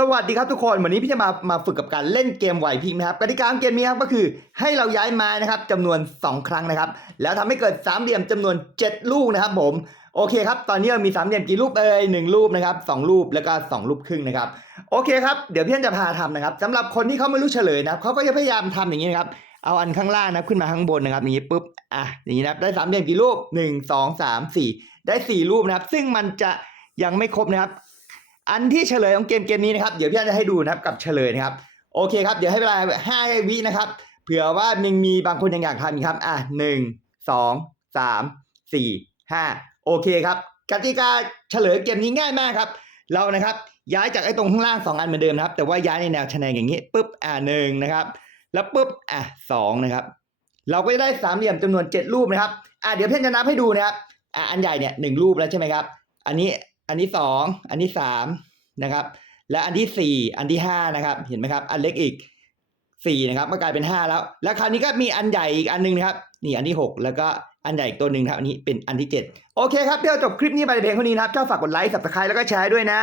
สวัสดีครับทุกคน วันนี้พี่จะมามาฝึกกับการเล่นเกมไหวพริบนะครับกติกาของเกมนี้ครับก็คือให้เราย้ายไม้นะครับจำนวน 2 ครั้งนะครับ แล้วทำให้เกิดสามเหลี่ยมจำนวน 7 ลูกนะครับ ผมโอเคครับ ตอนนี้เรามีสามเหลี่ยมกี่รูปเอ่ยหนึ่งรูปนะครับสองรูปแล้วก็สองรูปครึ่งนะครับโอเคครับเดี๋ยวพี่จะพาทำนะครับสำหรับคนที่เขาไม่รู้เฉลยนะครับเขาก็จะพยายามทำอย่างนี้นะครับเอาอันข้างล่างนะขึ้นมาข้างบนนะครับอย่างนี้ปุ๊บอะอย่างนี้นะได้สามเหลี่ยมกี่รูปหนึ่งสองสามสี่ได้สี่รูปนะครับ ซึ่งมันจะยังไม่ครบนะครับ อันที่เฉลยของเกมเกมนี้นะครับ เดี๋ยวพี่จะให้ดูนะครับกับเฉลยนะครับ โอเคครับ เดี๋ยวให้เวลาห้าวินะครับ เผื่อว่ามีมีบางคนยังอยากทำครับ อะหนึ่งสองสามสี่ห้าโอเคครับกติกาเฉลยเกมนี้ง่ายมากครับ เรานะครับ ย้ายจากไอ้ตรงข้างล่างสองอันเหมือนเดิมนะครับ แต่ว่าย้ายในแนวชแนงอย่างนี้ปุ๊บอะหนึ่งนะครับ แล้วปุ๊บอะสองนะครับ เราก็จะได้สามเหลี่ยมจำนวนเจ็ดรูปนะครับ อะเดี๋ยวเพื่อนจะนับให้ดูนะครับอะอันใหญ่เนี่ยหนึ่งรูปแล้วใช่ไหมครับ อันนี้ อันที่สองอันที่สามนะครับ และอันที่สี่อันที่ห้านะครับ เห็นไหมครับ อันเล็กอีกสี่นะครับก็กลายเป็นห้าแล้ว แล้วคราวนี้ก็มีอันใหญ่อีกอันหนึงนะครับนี่อันที่หกแล้วก็อันใหญ่อีกตัวหนึ่งครับอันนี้เป็นอันที่เจ็ดโอเคครับเดี๋ยวจบคลิปนี้ไปเพียงเท่านี้นะครับชอบฝากกดไลค์สับสไครต์แล้วก็แชร์ด้วยนะ